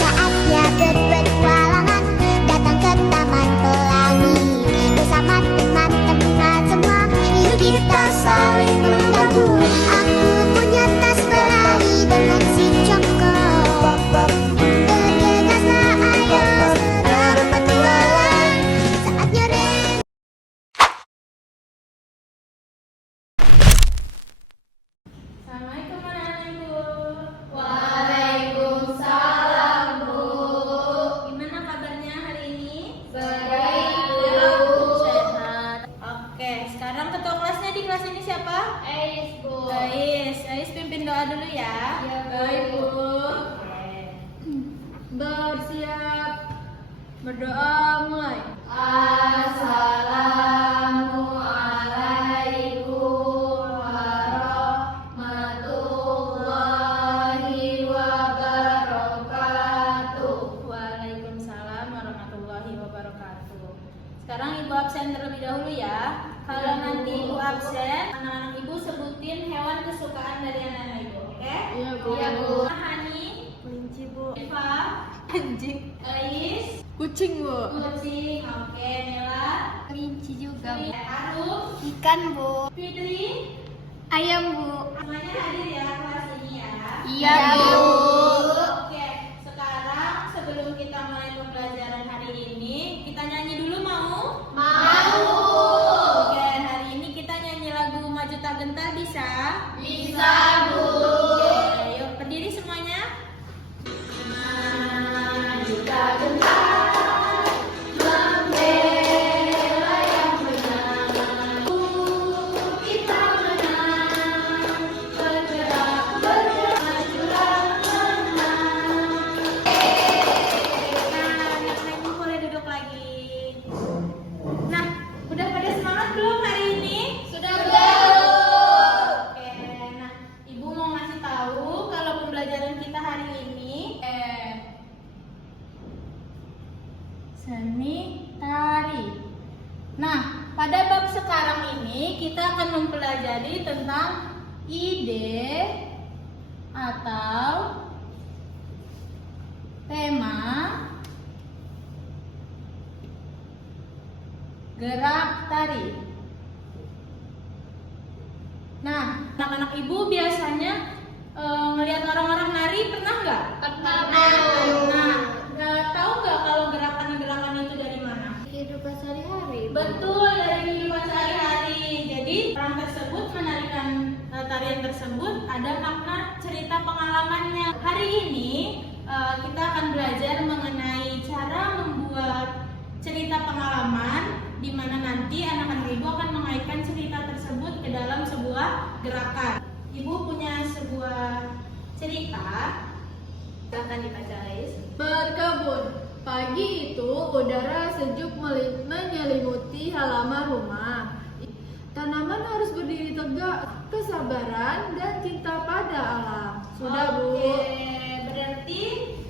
Saatnya berpetualangan, datang ke Taman Pelangi. Bersama teman-teman semua, yuk kita saling membantu. Aku punya tas berlari dengan si Joko. Bergegaslah ayo berpetualang. Saatnya Assalamualaikum anak-anakku. Waalaikumsalam, Bu. Gimana kabarnya hari ini? Baik, Bu. Sehat. Oke, sekarang ketua kelasnya di kelas ini siapa? Ais, Bu. Ais pimpin doa dulu ya. Iya, Bu. Baik, Bu. Oke. Bersiap. Berdoa mulai. Assalamualaikum warahmatullahi wabarakatuh. Waalaikumsalam warahmatullahi wabarakatuh. Sekarang Ibu absen terlebih dahulu ya. Kalau nanti Ibu absen, anak-anak Ibu sebutin hewan kesukaan dari anak-anak Ibu, oke? Iya, Bu. Iya, Bu. Hani, Kelinci, Bu. Eva, Anjing. Ais, Kucing, Bu. kucing, oke, Nela, Kelinci juga, Bu. Aruf, Ikan, Bu. Fitri, Ayam, Bu. semuanya hadir ya kelas ini ya. Iya, Bu. Oke, sekarang sebelum kita mulai pembelajaran hari ini, kita nyanyi dulu mau? Mau. Oke, hari ini kita nyanyi lagu Maju Tak Gentar bisa? Bisa, Bu. Oke, yuk berdiri semuanya. Maju tak gentar, membela yang benar. Kita menang, bergerak, majulah menang. Nah, anak-anak Ibu boleh duduk lagi. Nah, udah pada semangat belum hari ini? Sudah, Bu. Oke, nah Ibu mau ngasih tahu kalau pembelajaran kita hari ini seni tari. Nah, pada bab sekarang ini kita akan mempelajari tentang ide atau tema gerak tari. Nah, anak-anak Ibu biasanya ngelihat orang-orang nari pernah nggak? Pernah, Bu. Nah, tahu nggak kalau gerakan-gerakan itu dari mana? Kehidupan sehari-hari, Bu. Betul, dari kehidupan sehari-hari. Jadi orang tersebut menarikan tarian tersebut ada makna cerita pengalamannya. Hari ini kita akan belajar mengenai cara membuat cerita pengalaman, di mana nanti anak-anak Ibu akan mengaitkan cerita tersebut ke dalam sebuah gerakan. Ibu punya sebuah cerita. Silakan dibaca, Ais. Berkebun. Pagi itu udara sejuk menyelimuti halaman rumah. Tanaman harus berdiri tegak, kesabaran dan cinta pada alam. Sudah, Bu. Oke, berarti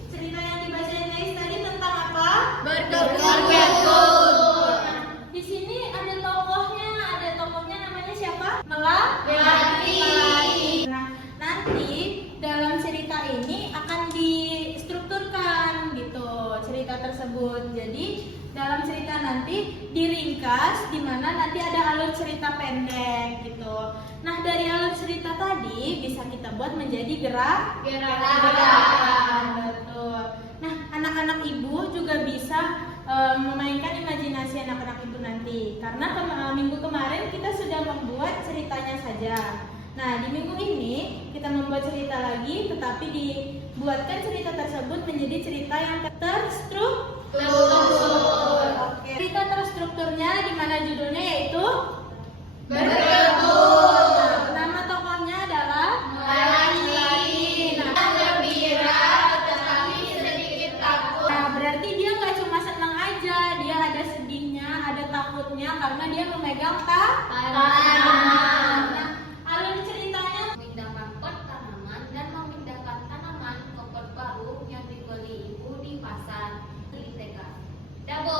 cerita yang dibacain Ais tadi tentang apa? Berkebun. Nah, di sini ada tokohnya namanya siapa? Melati. Nah, nanti dalam cerita ini akan distrukturkan gitu cerita tersebut. Jadi dalam cerita nanti diringkas, di mana nanti ada alur cerita pendek gitu. Nah, dari alur cerita tadi bisa kita buat menjadi gerakan. Betul. Nah, anak-anak Ibu juga bisa memainkan imajinasi anak-anak Ibu nanti. Karena minggu kemarin kita sudah membuat ceritanya saja. Nah, di minggu ini kita membuat cerita lagi, tetapi dibuatkan cerita tersebut menjadi cerita yang terstruktur. Oke. Cerita terstrukturnya di mana judulnya yaitu Berkebun. Nah, nama tokohnya adalah Melati. Nah, Gembira tetapi sedikit takut. Nah, berarti dia nggak cuma senang aja, dia ada sedihnya, ada takutnya karena dia memegang Tanaman. Nah, alur ceritanya Memindahkan pot tanaman dan memindahkan tanaman ke pot baru yang dibeli ibu di pasar. Bu.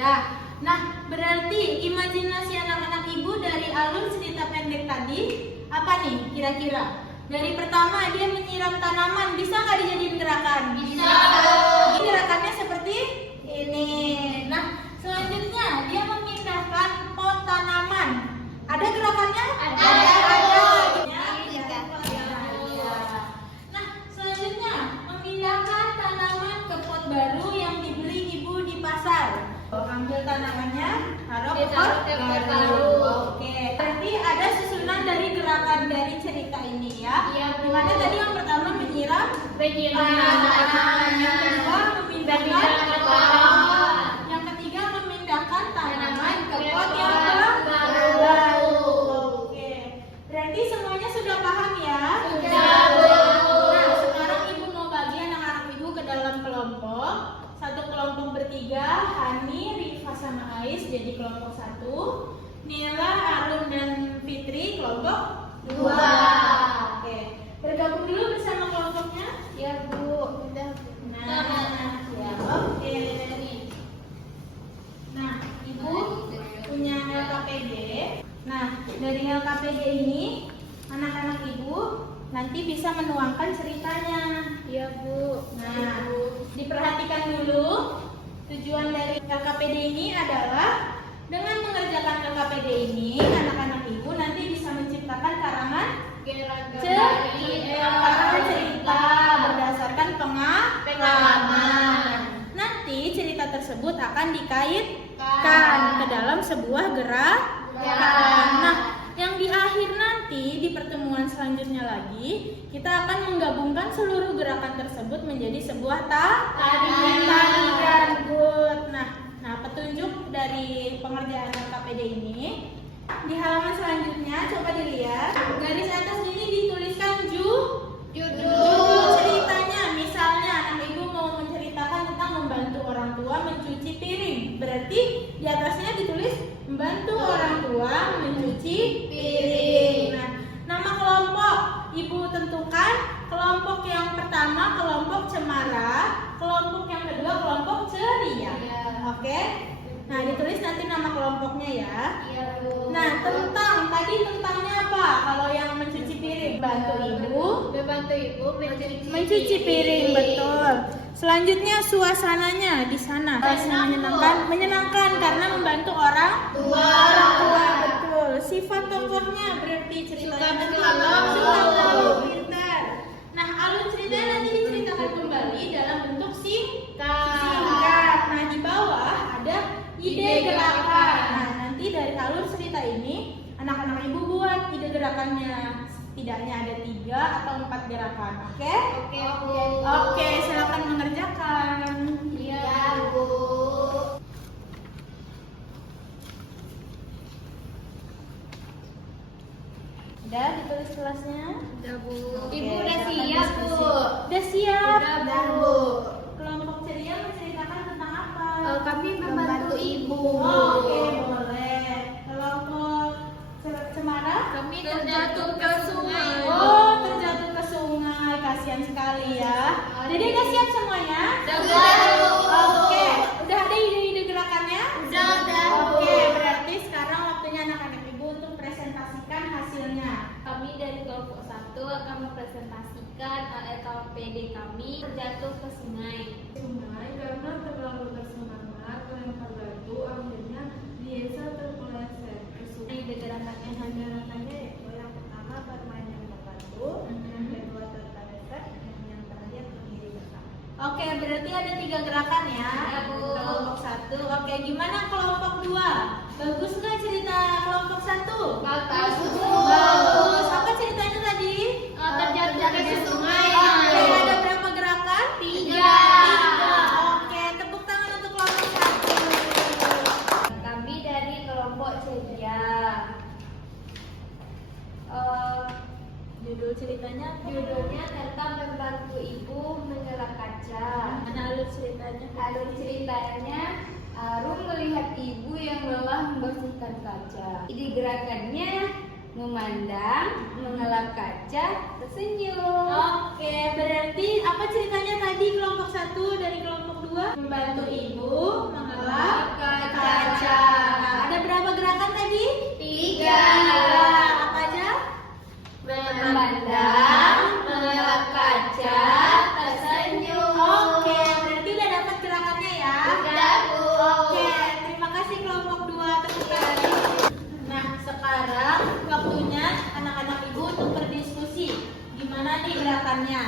dah. Nah, berarti imajinasi anak-anak Ibu dari alur cerita pendek tadi apa nih kira-kira? Dari pertama dia menyiram tanaman. Bisa nggak dijadiin gerakan? Bisa. Ini gerakannya seperti ini. Nah, selanjutnya dia memindahkan pot tanaman. Ada gerakannya? Ada. Nah, selanjutnya memindahkan tanaman ke pot baru yang dibeli ibu di pasar. Ambil tanamannya, taruh ke pot baru. Oke, berarti ada susunan dari gerakan dari cerita ini ya. Iya, Bu. Dimana tadi yang pertama menyiram tanaman, yang kedua memindahkan tanaman, yang ketiga memindahkan tanaman ke pot yang baru. Oke, berarti semuanya sudah paham ya? Sudah, Bu. Nah, sekarang ibu mau bagi anak-anak ibu ke dalam kelompok. Satu kelompok bertiga, Hani, Rifa sama Ais jadi kelompok 1. Nila, Arun dan Fitri kelompok 2. Oke, bergabung dulu bersama kelompoknya. Ya, Bu. Udah. Nah, ya, oke. Nah, ibu punya LKPD. Nah, dari LKPD ini anak-anak ibu nanti bisa menuangkan ceritanya. Iya, Bu. Nah, diperhatikan dulu. Tujuan dari LKPD ini adalah dengan mengerjakan LKPD ini, anak-anak ibu nanti bisa menciptakan karangan cerita berdasarkan pengalaman. Nanti cerita tersebut akan dikaitkan ke dalam sebuah gerakan. Nah, yang di akhir nanti di pertemuan selanjutnya lagi kita akan menggabungkan seluruh gerakan tersebut menjadi sebuah tarian. Good. Nah, petunjuk dari pengerjaan LKPD ini di halaman selanjutnya coba dilihat. Garis atas ini dituliskan judul ceritanya. Misalnya anak ibu mau menceritakan tentang membantu orang tua mencuci piring. Berarti di atasnya ditulis membantu orang tua mencuci piring. Nah, nama kelompok ibu tentukan. Kelompok yang pertama kelompok cemara, kelompok yang kedua kelompok ceria. Oke? Nah, ditulis nanti nama kelompoknya ya. Iya, Bu. Nah, tentangnya apa? Kalau yang mencuci piring, Membantu ibu mencuci piring, betul. Selanjutnya suasananya di sana menyenangkan karena membantu orang tua, betul. Sifat tokohnya berarti ceritanya suka pintar. Nah, alur ceritanya nanti diceritakan kembali dalam bentuk singkat. Nah, di bawah ada ide gerakan. Nah, nanti dari alur cerita ini anak-anak ibu buat ide gerakannya. Setidaknya ada 3 atau 4 gerakan. Oke? Oke, silakan mengerjakan. Iya, Bu. Udah ditulis kelasnya? Udah, Bu. Oke, Ibu udah silakan siap, diskusi. Bu. Udah siap. Udah, Bu. Kelompok ceria menceritakan tentang apa? Kami membantu ibu. Oke, boleh. Kelompok cemara? Kami terjatuh ke sungai. Oh, terjatuh ke sungai. Kasihan sekali ya. Jadi udah siap semuanya? Sudah, Bu. Oke, udah ada ide-ide gerakannya? Udah, Bu. Oke, berarti sekarang waktunya anak-anak ibu untuk presentasikan hasilnya. Kami dari kelompok 1 akan mempresentasikan LKPD kami terjatuh ke sungai. Sungai karena terlalu tersemangat melempar batu, akhirnya Liesa terpeleset ke sungai. Ide gerakannya hanya Yaitu yang pertama bermain yang membantu, yang kedua terpeleset, dan yang terakhir berdiri bersama. Oke, berarti ada 3 gerakan ya. Ya, Bu. Kelompok 1. Oke, gimana kelompok 2? Bagus nggak cerita kelompok 1? bagus, Bu. Bagus. Apa ceritanya tadi? Terjatuh ke sungai. Oke, ada berapa gerakan? 3. Oke, tepuk tangan untuk kelompok 1. Kami dari kelompok ceria. Judul ceritanya apa? Judulnya tentang membantu ibu mengelak kaca. Mana alur ceritanya? Alur ceritanya, Arun melihat ibu yang lelah membersihkan kaca. Ide gerakannya memandang, mengelak kaca, tersenyum. Oke, berarti apa ceritanya tadi kelompok 1 dari kelompok 2? Membantu ibu mengelap kaca. Ada berapa gerakan tadi? 3. Apa aja? Memandang, mengelak kaca, nih gerakannya.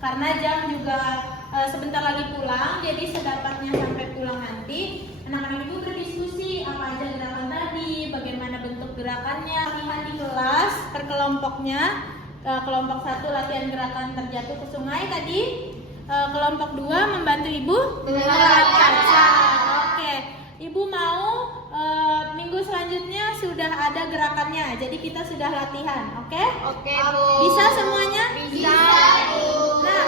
Karena jam juga sebentar lagi pulang, jadi sedapatnya sampai pulang nanti anak-anak ibu berdiskusi apa aja gerakan tadi, bagaimana bentuk gerakannya, latihan di kelas per kelompoknya. Kelompok 1 latihan gerakan terjatuh ke sungai tadi, kelompok 2 membantu ibu melihat kaca. Oke, ibu mau minggu selanjutnya sudah ada gerakannya, jadi kita sudah latihan, oke? Oke, Bu. Bisa semuanya? Bisa, Bu. Nah,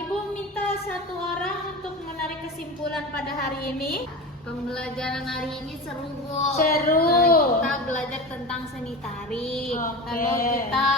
ibu minta satu orang untuk menarik kesimpulan pada hari ini. Pembelajaran hari ini seru, Bu. Seru. Kita belajar tentang seni tari. Oke. Lalu kita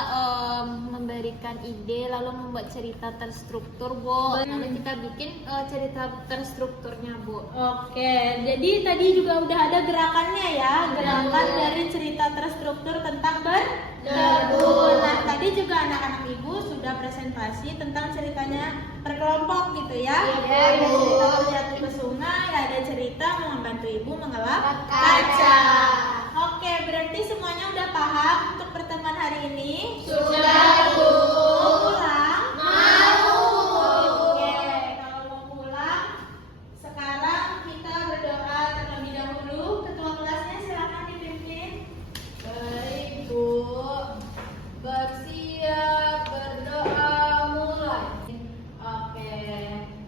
memberikan ide, lalu membuat cerita terstruktur, Bu. Lalu kita bikin cerita terstrukturnya, Bu. Oke, jadi tadi juga udah ada gerakannya ya, gerakan dari cerita terstruktur tentang berkebun. Nah, tadi juga anak-anak ibu sudah presentasi tentang ceritanya per kelompok gitu ya. Ada cerita terjatuh ke sungai, ada cerita membantu ibu mengelap kaca. Oke, berarti semuanya udah paham untuk pertemuan hari ini? Sudah, Bu. Mau pulang? Mau. Oke, kalau mau pulang, sekarang kita berdoa terlebih dahulu. Ketua kelasnya silakan dipimpin. Baik, Bu. Bersiap, berdoa, mulai. Oke,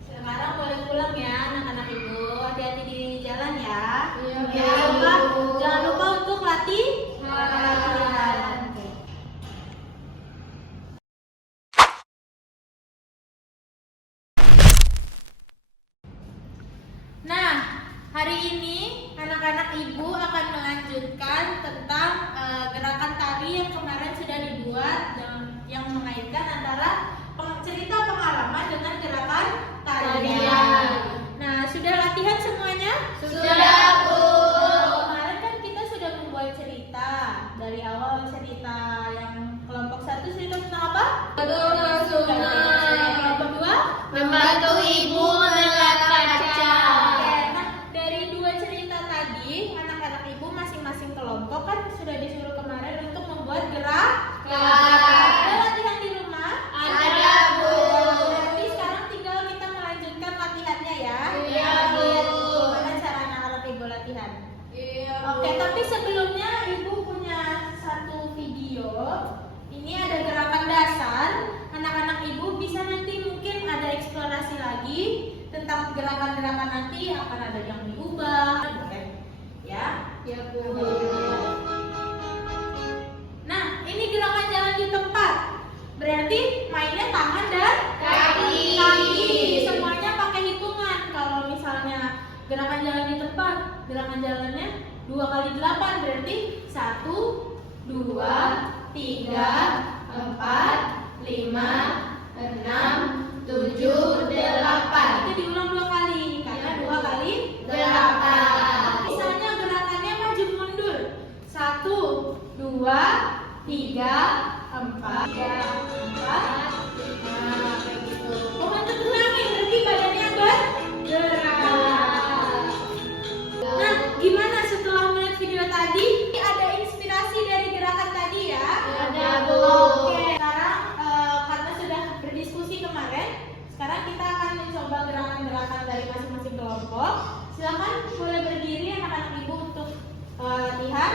sekarang boleh pulang ya anak-anak ibu. Hati-hati di jalan ya. Iya, Jangan lupa untuk latihan. Nah, hari ini anak-anak ibu akan melanjutkan tentang gerakan tari yang kemarin sudah dibuat yang mengaitkan antara cerita pengalaman dengan gerakan tarian. Nah, sudah latihan semuanya? Sudah, Bu. Kemarin kan kita sudah membuat cerita. Dari awal cerita yang kelompok 1 cerita tentang apa? Terjatuh ke sungai. Kelompok 2? Membantu ibu melihat kaca. Oke, nah dari 2 cerita tadi anak-anak ibu masing-masing kelompok kan sudah disuruh kemarin untuk membuat gerakan. Ada latihan di rumah? Ada, Bu. Berarti sekarang tinggal kita melanjutkan latihannya ya. Iya, Bu. Gimana cara anak-anak ibu latihan? Iya, Oke, tapi sebelumnya ibu punya satu video. Ini ada gerakan dasar. Anak-anak ibu bisa nanti mungkin ada eksplorasi lagi tentang gerakan-gerakan nanti akan ada yang diubah, ya. Ya, Bu. Nah, ini gerakan jalan di tempat. Berarti mainnya tangan dan Kaki. Semuanya pakai hitungan. Kalau misalnya gerakan jalan di tempat, gerakan jalannya 2 kali 8 berarti 1, 2, 3, 4, 5, 6, 7, 8. Itu diulang 2 kali karena 2 kali 8. Misalnya gerakannya maju mundur. 1, 2, 3, 4. 4. Nah, kayak gitu. Mohon diulangi berarti badannya bergerak. Nah, gimana setelah melihat video tadi? Ada inspirasi dari gerakan tadi ya? Ada, Bu. Oke, sekarang karena sudah berdiskusi kemarin, sekarang kita akan mencoba gerakan-gerakan dari masing-masing kelompok. Silakan boleh berdiri anak-anak ibu untuk latihan.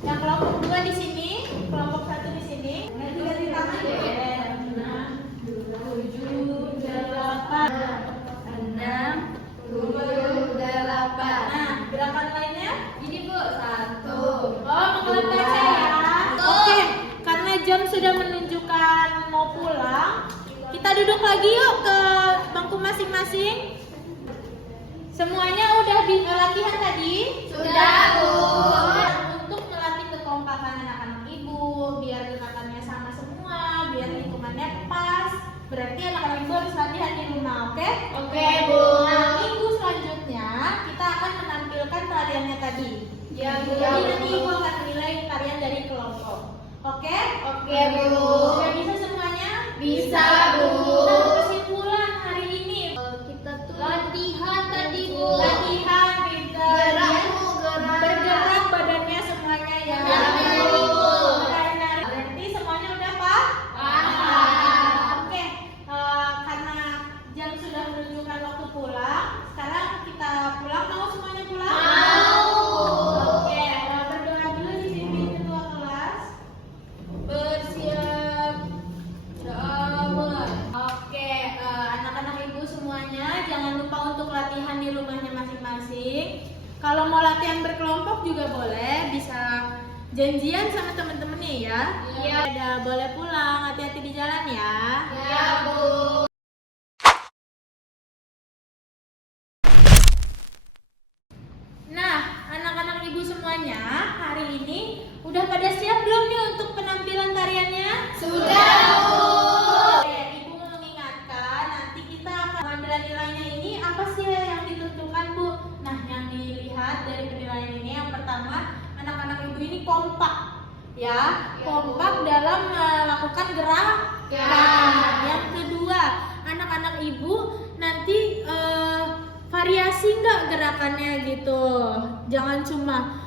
Yang kelompok 2 di sini, kelompok 1 di sini. Ganti tangan ya. 6, 7, 8, 6, 7, 8. Nah, gerakan lainnya? Ini, Bu. 1. Oh, mengelap kaca ya. Oke, karena jam sudah menunjukkan mau pulang, kita duduk lagi yuk ke bangku masing-masing. Semuanya udah latihan tadi? Sudah, Bu. Untuk melatih kekompakan anak-anak ibu, biar gerakannya sama semua, biar hitungannya pas. Berarti anak-anak ibu harus latihan di rumah, oke? Oke, Bu. Nah, minggu selanjutnya kita akan menampilkan tariannya tadi. Ya, Bu. Jadi nanti ibu akan menilai tarian dari kelompok. Oke? Oke, Bu. Sudah bisa semuanya? Bisa, Bu. Nah, kesimpulan hari ini Kita tuh latihan tadi, Bu. latihan Gerak, Bu, gerak. bergerak badannya semuanya ya. Gerak, Bu. Nari-nari. Berarti semuanya udah paham? Paham. di rumahnya masing-masing. Kalau mau latihan berkelompok juga boleh, bisa janjian sama temen-temennya ya. Iya. Udah boleh pulang, hati-hati di jalan ya. Ya, Bu. Nah, anak-anak ibu semuanya, hari ini udah pada siap belum nih untuk penampilan tariannya? Sudah, Bu. Oke, ibu mau mengingatkan, nanti kita akan mengambil nilainya ini apa sih yang ditentukan, Bu? Nah, yang dilihat dari penilaian ini yang pertama, anak-anak ibu ini kompak, ya, kompak dalam melakukan gerakan. Yang kedua, anak-anak ibu nanti variasi nggak gerakannya gitu, jangan cuma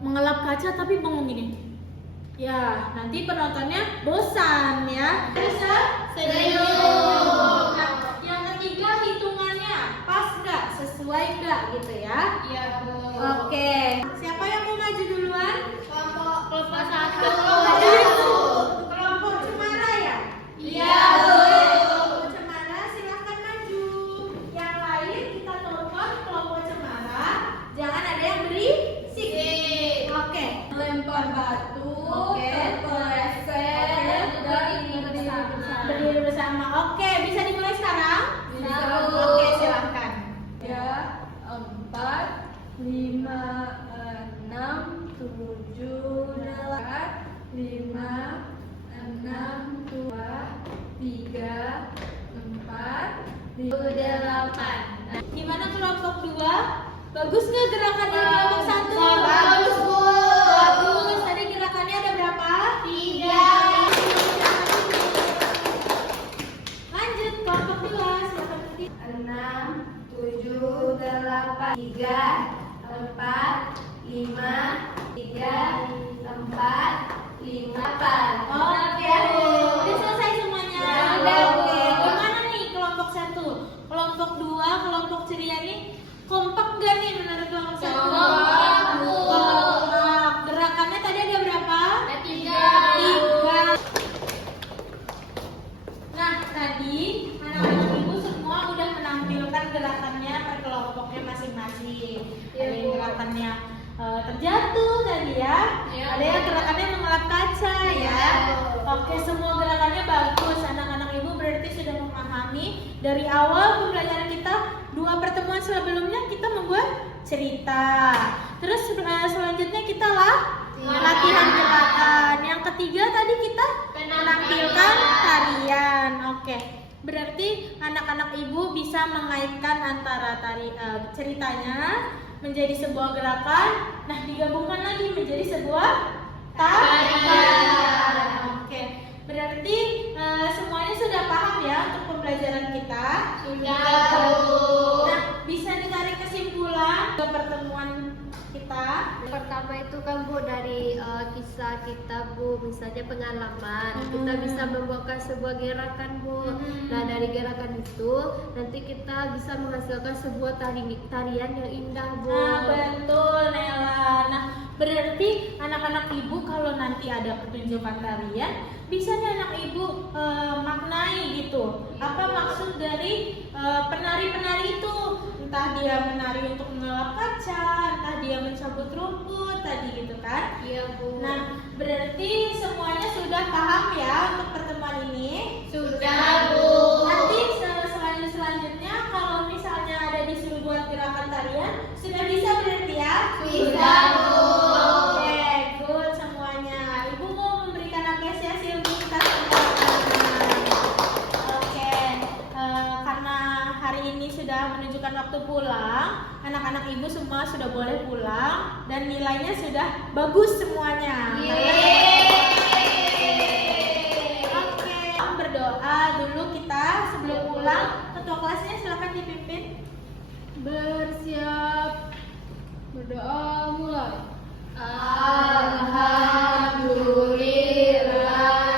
mengelap kaca tapi bengong gini. Ya, nanti penontonnya bosan ya. Bisa? Setuju. Nah, yang ketiga hitungannya pas nggak, sesuai nggak gitu ya. Iya, Bu. Oke, siapa yang mau maju duluan? Kelompok 1. Kelompok Cemara ya? Iya, Bu. Kelompok Cemara silahkan maju. Yang lain kita tonton kelompok Cemara, jangan ada yang berisik. Oke. Lempar batu, Oke. terpeleset, dan Berdiri bersama. Oke, bisa dimulai sekarang? Bisa, Bu. Oke, silahkan. 4, 5, 6, 7, 8, 5, 6, 2, 3, 4, 8. Gimana kelompok 2? Bagus nggak gerakannya kelompok 1? Bagus, Bu. Bagus. Tadi gerakannya ada berapa? 3. Lanjut kelompok 2. Silakan berdiri. 6, 7, 8, 3, 4, 5, 3, 4, 5, 8. Oke. Udah selesai semuanya. Udah, Bu. Oke. Gimana nih kelompok 1? Kelompok 2, kelompok ceria nih kompak nggak nih menurut kelompok 1? Kompak, Bu. Kompak. Gerakannya tadi ada berapa? 3. 3. Nah, tadi anak-anak ibu semua udah menampilkan gerakannya per kelompoknya masing-masing. Ada yang gerakannya terjatuh tadi ya. Iya, Ada yang gerakannya mengelap kaca ya. Iya. Oke, semua gerakannya bagus. Anak-anak ibu berarti sudah memahami dari awal pembelajaran kita 2 pertemuan sebelumnya kita membuat cerita. Terus selanjutnya kita latihan gerakan. Yang ketiga tadi kita menampilkan tarian. Oke. Berarti anak-anak ibu bisa mengaitkan antara ceritanya menjadi sebuah gerakan. Nah, digabungkan lagi menjadi sebuah tarian. Oke. Berarti semuanya sudah paham ya untuk pembelajaran kita? Sudah, Bu. Nah, bisa ditarik kesimpulan ke pertemuan kita. Pertama itu kan Bu dari kisah kita Bu, misalnya pengalaman, kita bisa membawakan sebuah gerakan Bu. Nah dari gerakan itu nanti kita bisa menghasilkan sebuah tarian yang indah Bu. Nah, betul Nela. Nah, berarti anak-anak ibu kalau nanti ada pertunjukan tarian, bisa nih anak ibu maknai gitu. Apa maksud dari penari-penari itu? Entah dia menari untuk mengelap kaca, entah dia mencabut rumput tadi gitu kan? Iya Bu. Nah, berarti semuanya sudah paham ya untuk pertemuan ini? Sudah, Bu. Nanti selanjutnya kalau misalnya ada disuruh buat gerakan tarian, sudah bisa berarti ya? Bisa, Bu. Oke, good semuanya. Ibu mau memberikan apresiasi untuk kita semua. Oke, karena hari ini sudah menunjukkan waktu pulang, anak-anak ibu semua sudah boleh pulang dan nilainya sudah bagus semuanya. Oke, berdoa dulu kita sebelum pulang. Ketua kelasnya silakan dipimpin. Bersiap. Berdoa mulai. Alhamdulillah.